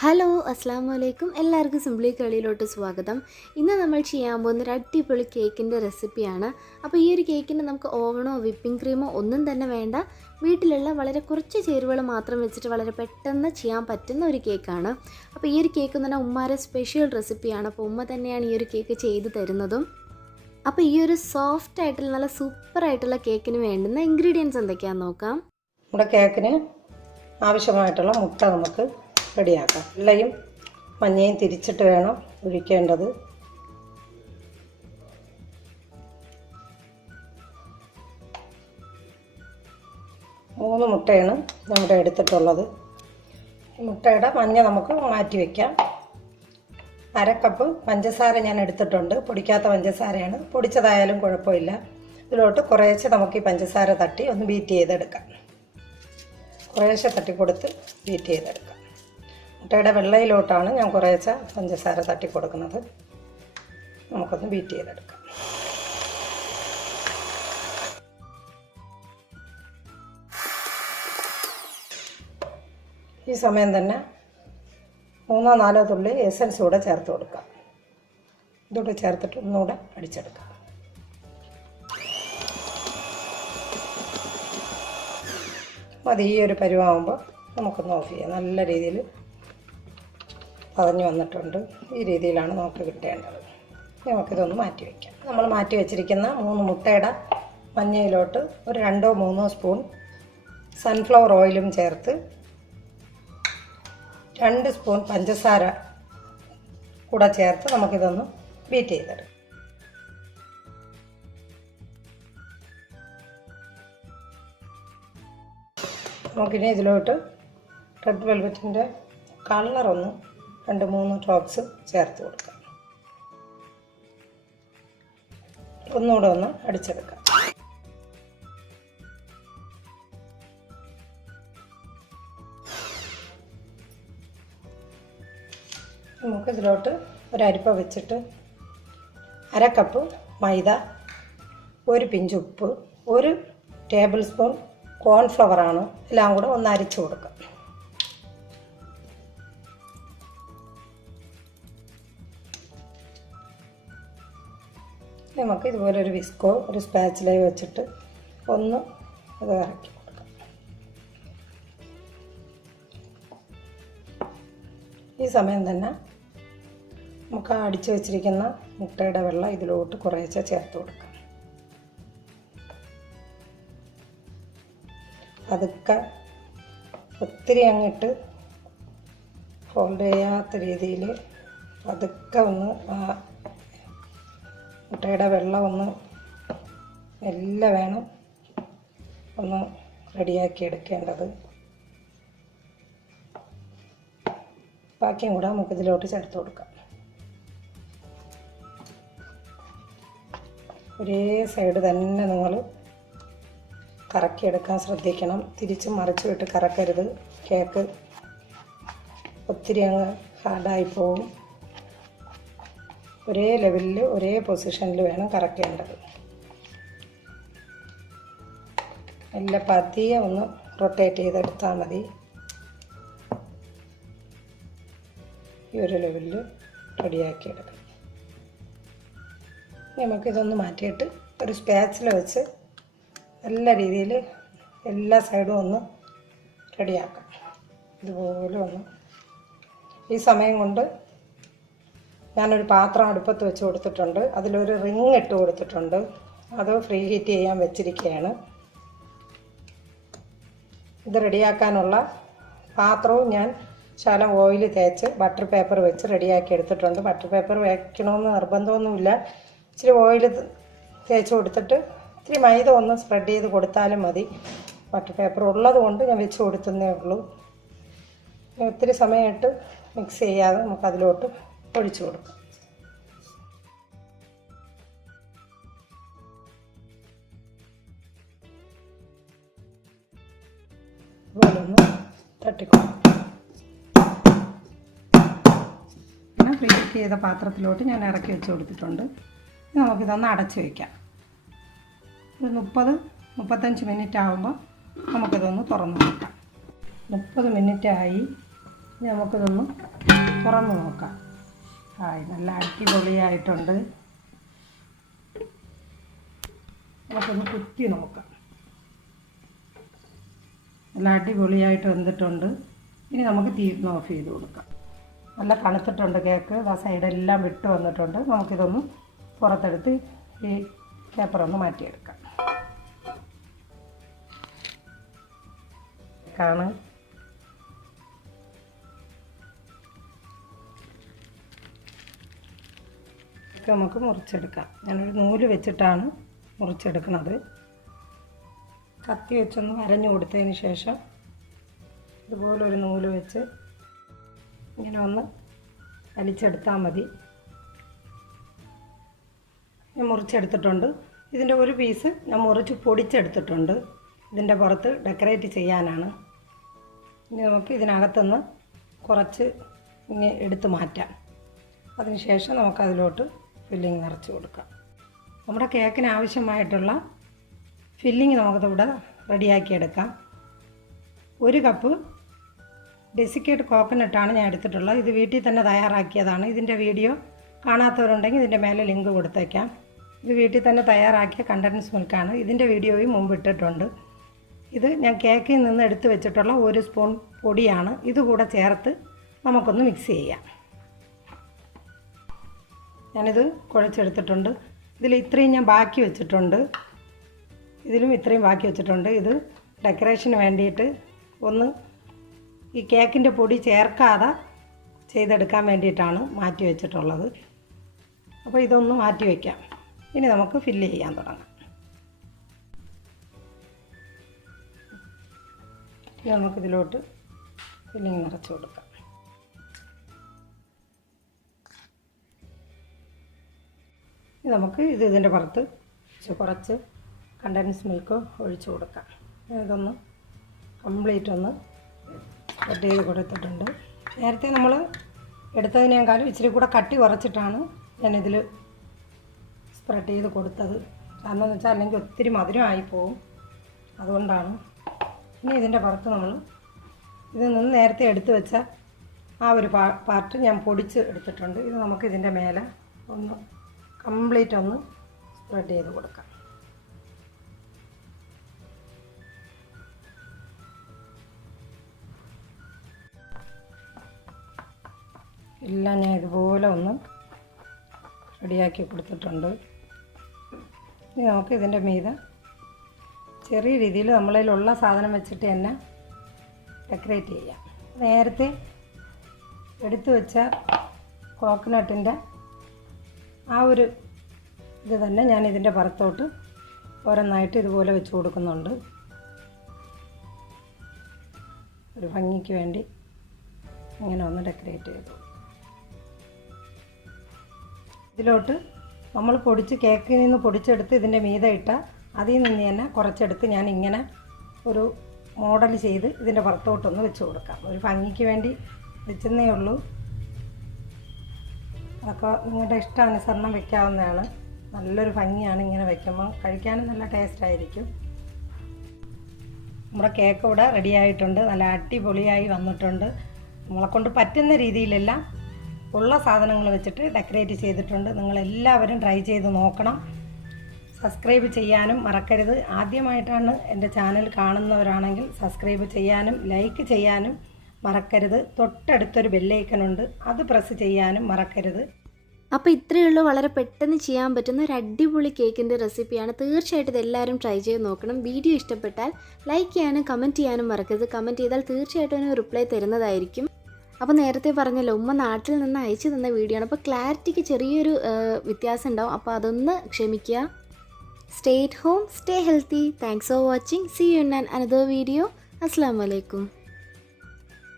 Hello അസ്സാം വലൈക്കും, എല്ലാവർക്കും സിംപ്ലി കളിയിലോട്ട് സ്വാഗതം. ഇന്ന് നമ്മൾ ചെയ്യാൻ പോകുന്ന ഒരു അടിപൊളി കേക്കിൻ്റെ റെസിപ്പിയാണ്. അപ്പോൾ ഈ ഒരു കേക്കിന് നമുക്ക് ഓവണോ വിപ്പിംഗ് ക്രീമോ ഒന്നും തന്നെ വേണ്ട. വീട്ടിലുള്ള വളരെ കുറച്ച് ചേരുവകൾ മാത്രം വെച്ചിട്ട് വളരെ പെട്ടെന്ന് ചെയ്യാൻ പറ്റുന്ന ഒരു കേക്കാണ്. അപ്പോൾ ഈ ഒരു കേക്ക് എന്ന് പറഞ്ഞാൽ ഉമ്മാരെ സ്പെഷ്യൽ റെസിപ്പിയാണ്. അപ്പോൾ ഉമ്മ തന്നെയാണ് ഈ ഒരു കേക്ക് ചെയ്ത് തരുന്നതും. അപ്പോൾ ഈ ഒരു സോഫ്റ്റ് ആയിട്ടുള്ള നല്ല സൂപ്പറായിട്ടുള്ള കേക്കിന് വേണ്ടുന്ന ഇൻഗ്രീഡിയൻസ് എന്തൊക്കെയാണെന്ന് നോക്കാം. നമ്മുടെ കേക്കിന് ആവശ്യമായിട്ടുള്ള മുട്ട നമുക്ക് റെഡിയാക്കാം. വെള്ളയും മഞ്ഞയും തിരിച്ചിട്ട് വേണം ഒഴിക്കേണ്ടത്. മൂന്ന് മുട്ടയാണ് നമ്മുടെ എടുത്തിട്ടുള്ളത്. മുട്ടയുടെ മഞ്ഞ നമുക്ക് മാറ്റി വയ്ക്കാം. അരക്കപ്പ് പഞ്ചസാര ഞാൻ എടുത്തിട്ടുണ്ട്. പൊടിക്കാത്ത പഞ്ചസാരയാണ്. പൊടിച്ചതായാലും കുഴപ്പമില്ല. ഇതിലോട്ട് കുറേശ്ശെ നമുക്ക് ഈ പഞ്ചസാര തട്ടി ഒന്ന് ബീറ്റ് ചെയ്തെടുക്കാം. കുറേശ്ശെ തട്ടി കൊടുത്ത് ബീറ്റ് ചെയ്തെടുക്കാം. മുട്ടയുടെ വെള്ളയിലോട്ടാണ് ഞാൻ കുറേശ്ശെ പഞ്ചസാര തട്ടി കൊടുക്കുന്നത്. നമുക്കൊന്ന് ബീറ്റ് ചെയ്തെടുക്കാം. ഈ സമയം തന്നെ 3-4 തുള്ളി എസൻസ് കൂടെ ചേർത്ത് കൊടുക്കാം. ഇതൂടെ ചേർത്തിട്ട് ഒന്നുകൂടെ അടിച്ചെടുക്കാം. മതി. ഈ ഒരു പരുവാകുമ്പോൾ നമുക്കൊന്ന് ഓഫ് ചെയ്യാം. നല്ല രീതിയിൽ പതഞ്ഞു വന്നിട്ടുണ്ട്. ഈ രീതിയിലാണ് നമുക്ക് കിട്ടേണ്ടത്. നമുക്കിതൊന്ന് മാറ്റി വയ്ക്കാം. നമ്മൾ മാറ്റി വെച്ചിരിക്കുന്ന 3 മുട്ടയുടെ മഞ്ഞയിലോട്ട് ഒരു 2-3 സ്പൂൺ സൺഫ്ലവർ ഓയിലും ചേർത്ത് 2 സ്പൂൺ പഞ്ചസാര കൂടെ ചേർത്ത് നമുക്കിതൊന്ന് ബീറ്റ് ചെയ്തെടുക്കാം. നമുക്കിനി ഇതിലോട്ട് റെഡ് വെൽവെറ്റിൻ്റെ കളറൊന്ന് 2-3 ഡ്രോപ്സ് ചേർത്ത് കൊടുക്കാം. ഒന്നുകൂടെ ഒന്ന് അടിച്ചെടുക്കാം. നമുക്കിതിലോട്ട് ഒരരിപ്പ വെച്ചിട്ട് 1/2 കപ്പ് മൈദ, 1 പിഞ്ച് ഉപ്പ്, 1 ടേബിൾ സ്പൂൺ കോൺഫ്ലവറാണ്, എല്ലാം കൂടെ ഒന്ന് അരിച്ചു കൊടുക്കാം. നമുക്ക് ഇതുപോലെ ഒരു വിസ്കോ ഒരു സ്പാച്ചിലയോ വെച്ചിട്ട് ഒന്ന് അത് ഇറക്കി കൊടുക്കാം. ഈ സമയം തന്നെ നമുക്ക് അടിച്ചു വച്ചിരിക്കുന്ന മുട്ടയുടെ വെള്ളം ഇതിലോട്ട് കുറേശ്ശെ ചേർത്ത് കൊടുക്കാം. അതൊക്കെ ഒത്തിരി അങ്ങിട്ട് ഫോൾഡ് ചെയ്യാത്ത രീതിയിൽ അതൊക്കെ ഒന്ന് മുട്ടയുടെ വെള്ളം ഒന്ന് എല്ലാം വേണം ഒന്ന് റെഡിയാക്കി എടുക്കേണ്ടത്. ബാക്കിയും കൂടെ നമുക്കിതിലോട്ട് ചേർത്ത് കൊടുക്കാം. ഒരേ സൈഡ് തന്നെ നിങ്ങൾ കറക്കിയെടുക്കാൻ ശ്രദ്ധിക്കണം. തിരിച്ചും മറിച്ചും ഇട്ട് കറക്കരുത്. കേക്ക് ഒത്തിരി അങ്ങ് ഹാർഡായി പോവും. ഒരേ ലെവലിൽ ഒരേ പൊസിഷനിൽ വേണം കറക്കേണ്ടത്. എല്ലാം പതിയെ ഒന്ന് റൊട്ടേറ്റ് ചെയ്തെടുത്താൽ മതി. ഈ ഒരു ലെവലിൽ റെഡിയാക്കിയെടുക്കാം. നമുക്കിതൊന്ന് മാറ്റിയിട്ട് ഒരു സ്പാച്ചിൽ വെച്ച് നല്ല രീതിയിൽ എല്ലാ സൈഡും ഒന്ന് റെഡിയാക്കാം. ഇതുപോലെ ഒന്ന്. ഈ സമയം കൊണ്ട് ഞാനൊരു പാത്രം അടുപ്പത്ത് വെച്ച് കൊടുത്തിട്ടുണ്ട്. അതിലൊരു റിങ് ഇട്ട് കൊടുത്തിട്ടുണ്ട്. അത് ഫ്രീ ഹീറ്റ് ചെയ്യാൻ വെച്ചിരിക്കുകയാണ്. ഇത് റെഡിയാക്കാനുള്ള പാത്രവും ഞാൻ ശകലം ഓയിൽ തേച്ച് ബട്ടർ പേപ്പർ വെച്ച് റെഡിയാക്കി എടുത്തിട്ടുണ്ട്. ബട്ടർ പേപ്പർ വയ്ക്കണമെന്ന് നിർബന്ധമൊന്നുമില്ല. ഇച്ചിരി ഓയിൽ തേച്ച് കൊടുത്തിട്ട് ഇത്തിരി മൈദ ഒന്ന് സ്പ്രെഡ് ചെയ്ത് കൊടുത്താലും മതി. ബട്ടർ പേപ്പർ ഉള്ളത് കൊണ്ട് ഞാൻ വെച്ച് കൊടുത്തതേ ഉള്ളൂ. ഒത്തിരി സമയമായിട്ട് മിക്സ് ചെയ്യാതെ നമുക്കതിലോട്ട് ഒഴിച്ചു കൊടുക്കാം. ഇതുപോലൊന്ന് തട്ടിക്കൊടുക്കും. പിന്നെ ഫ്രീ ഹീറ്റ് ചെയ്ത പാത്രത്തിലോട്ട് ഞാൻ ഇറക്കി വെച്ച് കൊടുത്തിട്ടുണ്ട്. നമുക്കിതൊന്ന് അടച്ച് വയ്ക്കാം. ഒരു 30-35 മിനിറ്റ് ആകുമ്പോൾ നമുക്കിതൊന്ന് തുറന്ന് നോക്കാം. 30 മിനിറ്റായി. ഇനി നമുക്കിതൊന്ന് തുറന്ന് നോക്കാം. നല്ല അടിപൊളിയായിട്ടുണ്ട്. നമുക്കൊന്ന് കുത്തി നോക്കാം. നല്ല അടിപൊളിയായിട്ട് വെന്തിട്ടുണ്ട്. ഇനി നമുക്ക് തീ ഓഫ് ചെയ്ത് കൊടുക്കാം. നല്ല തണുത്തിട്ടുണ്ട് കേക്ക്. ആ സൈഡെല്ലാം വിട്ട് വന്നിട്ടുണ്ട്. നമുക്കിതൊന്ന് പുറത്തെടുത്ത് ഈ പേപ്പറൊന്ന് മാറ്റിയെടുക്കാം. കേക്കാണ്. നമുക്ക് മുറിച്ചെടുക്കാം. ഞാനൊരു നൂല് വെച്ചിട്ടാണ് മുറിച്ചെടുക്കുന്നത്. കത്തി വെച്ചൊന്ന് വരഞ്ഞു കൊടുത്തതിന് ശേഷം ഇതുപോലൊരു നൂല് വെച്ച് ഇങ്ങനെ ഒന്ന് വലിച്ചെടുത്താൽ മതി. ഞാൻ മുറിച്ചെടുത്തിട്ടുണ്ട്. ഇതിൻ്റെ ഒരു പീസ് ഞാൻ മുറിച്ച് പൊടിച്ചെടുത്തിട്ടുണ്ട്. ഇതിൻ്റെ പുറത്ത് ഡെക്കറേറ്റ് ചെയ്യാനാണ്. ഇനി നമുക്ക് ഇതിനകത്തുനിന്ന് കുറച്ച് ഇങ്ങനെ എടുത്ത് മാറ്റാം. അതിനുശേഷം നമുക്കതിലോട്ട് ഫില്ലിങ് നിറച്ച് കൊടുക്കാം. നമ്മുടെ കേക്കിന് ആവശ്യമായിട്ടുള്ള ഫില്ലിങ് നമുക്കിവിടെ റെഡിയാക്കിയെടുക്കാം. 1 കപ്പ് ഡെസിക്കേറ്റ് കോക്കനട്ടാണ് ഞാൻ എടുത്തിട്ടുള്ളത്. ഇത് വീട്ടിൽ തന്നെ തയ്യാറാക്കിയതാണ്. ഇതിൻ്റെ വീഡിയോ കാണാത്തവരുണ്ടെങ്കിൽ ഇതിൻ്റെ മേലെ ലിങ്ക് കൊടുത്തേക്കാം. ഇത് വീട്ടിൽ തന്നെ തയ്യാറാക്കിയ കണ്ടൻസ് മിൽക്കാണ്. ഇതിൻ്റെ വീഡിയോയും മുമ്പ് ഇട്ടിട്ടുണ്ട്. ഇത് ഞാൻ കേക്കിൽ നിന്ന് എടുത്ത് വെച്ചിട്ടുള്ള 1 സ്പൂൺ പൊടിയാണ്. ഇതുകൂടെ ചേർത്ത് നമുക്കൊന്ന് മിക്സ് ചെയ്യാം. ഞാനിത് കുഴച്ചെടുത്തിട്ടുണ്ട്. ഇതിൽ ഇത്രയും ഞാൻ ബാക്കി വെച്ചിട്ടുണ്ട്. ഇതിലും ഇത്രയും ബാക്കി വെച്ചിട്ടുണ്ട്. ഇത് ഡെക്കറേഷന് വേണ്ടിയിട്ട് ഒന്ന് ഈ കേക്കിൻ്റെ പൊടി ചേർക്കാതെ ചെയ്തെടുക്കാൻ വേണ്ടിയിട്ടാണ് മാറ്റി വെച്ചിട്ടുള്ളത്. അപ്പോൾ ഇതൊന്ന് മാറ്റി വയ്ക്കാം. ഇനി നമുക്ക് ഫില്ല് ചെയ്യാൻ തുടങ്ങാം. ഇനി നമുക്കിതിലോട്ട് ഫില്ലിങ് നിറച്ച് കൊടുക്കാം. ഇനി നമുക്ക് ഇതിൻ്റെ പുറത്ത് കുറച്ച് കണ്ടൻസ് മിൽക്ക് ഒഴിച്ച് കൊടുക്കാം. ഇതൊന്ന് കംപ്ലീറ്റ് ഒന്ന് സ്പ്രെഡ് ചെയ്ത് കൊടുത്തിട്ടുണ്ട്. നേരത്തെ നമ്മൾ എടുത്തതിനേക്കാളും ഇച്ചിരി കൂടെ കട്ടി കുറച്ചിട്ടാണ് ഞാനിതിൽ സ്പ്രെഡ് ചെയ്ത് കൊടുത്തത്. കാരണം എന്ന് വെച്ചാൽ അല്ലെങ്കിൽ ഒത്തിരി മധുരമായി പോവും. അതുകൊണ്ടാണ്. ഇനി ഇതിൻ്റെ പുറത്ത് നമ്മൾ ഇതിൽ നിന്ന് നേരത്തെ എടുത്തു വെച്ച ആ ഒരു പാർട്ട് ഞാൻ പൊടിച്ച് എടുത്തിട്ടുണ്ട്. ഇത് നമുക്ക് ഇതിൻ്റെ മേലെ ഒന്ന് കംപ്ലീറ്റ് ഒന്ന് സ്പ്രെഡ് ചെയ്ത് കൊടുക്കാം. എല്ലാം ഞാൻ ഇതുപോലെ ഒന്ന് റെഡിയാക്കി കൊടുത്തിട്ടുണ്ട്. ഇനി നമുക്ക് ഇതിൻ്റെ മീതെ ചെറിയ രീതിയിൽ നമ്മളതിലുള്ള സാധനം വെച്ചിട്ട് തന്നെ ഡെക്കറേറ്റ് ചെയ്യാം. നേരത്തെ എടുത്തു വെച്ച കോക്കനട്ടിൻ്റെ ആ ഒരു ഇത് തന്നെ ഞാൻ ഇതിൻ്റെ പുറത്തോട്ട് ഓരോന്നായിട്ട് ഇതുപോലെ വെച്ച് കൊടുക്കുന്നുണ്ട്. ഒരു ഭംഗിക്ക് വേണ്ടി ഇങ്ങനെ ഒന്ന് ഡെക്കറേറ്റ് ചെയ്തു. ഇതിലോട്ട് നമ്മൾ കേക്കിൽ നിന്ന് പൊടിച്ചെടുത്ത് ഇതിൻ്റെ മീതെ ഇട്ട അതിൽ നിന്ന് തന്നെ കുറച്ചെടുത്ത് ഞാൻ ഇങ്ങനെ ഒരു മോഡൽ ചെയ്ത് ഇതിൻ്റെ പുറത്തോട്ടൊന്ന് വെച്ച് കൊടുക്കാം. ഒരു ഭംഗിക്ക് വേണ്ടി വെച്ചെന്നേ ഉള്ളൂ. അതൊക്കെ നിങ്ങളുടെ ഇഷ്ടാനുസരണം വെക്കാവുന്നതാണ്. നല്ലൊരു ഭംഗിയാണ് ഇങ്ങനെ വെക്കുമ്പോൾ. കഴിക്കാനും നല്ല ടേസ്റ്റായിരിക്കും. നമ്മുടെ കേക്ക് ഇവിടെ റെഡി ആയിട്ടുണ്ട്. നല്ല അടിപൊളിയായി വന്നിട്ടുണ്ട്. നമ്മളെക്കൊണ്ട് പറ്റുന്ന രീതിയിലെല്ലാം ഉള്ള സാധനങ്ങൾ വെച്ചിട്ട് ഡെക്കറേറ്റ് ചെയ്തിട്ടുണ്ട്. നിങ്ങളെല്ലാവരും ട്രൈ ചെയ്ത് നോക്കണം. സബ്സ്ക്രൈബ് ചെയ്യാനും മറക്കരുത്. ആദ്യമായിട്ടാണ് എൻ്റെ ചാനൽ കാണുന്നവരാണെങ്കിൽ സബ്സ്ക്രൈബ് ചെയ്യാനും ലൈക്ക് ചെയ്യാനും മറക്കരുത്. തൊട്ടടുത്തൊരു ബെല്ലൈക്കനുണ്ട്, അത് പ്രസ് ചെയ്യാനും മറക്കരുത്. അപ്പോൾ ഇത്രയേ ഉള്ളൂ. വളരെ പെട്ടെന്ന് ചെയ്യാൻ പറ്റുന്ന ഒരു അടിപൊളി കേക്കിൻ്റെ റെസിപ്പിയാണ്. തീർച്ചയായിട്ടും ഇതെല്ലാവരും ട്രൈ ചെയ്ത് നോക്കണം. വീഡിയോ ഇഷ്ടപ്പെട്ടാൽ ലൈക്ക് ചെയ്യാനും കമൻറ്റ് ചെയ്യാനും മറക്കരുത്. കമൻറ്റ് ചെയ്താൽ തീർച്ചയായിട്ടും അതിന് റിപ്ലൈ തരുന്നതായിരിക്കും. അപ്പോൾ നേരത്തെ പറഞ്ഞല്ലോ, ഉമ്മ നാട്ടിൽ നിന്ന് അയച്ചു തന്ന വീഡിയോ ആണ്. അപ്പോൾ ക്ലാരിറ്റിക്ക് ചെറിയൊരു വ്യത്യാസം ഉണ്ടാവും. അപ്പോൾ അതൊന്ന് ക്ഷമിക്കുക. Stay at home, stay healthy. Thanks for watching. See you in another video. അസ്സലാമു അലൈക്കും.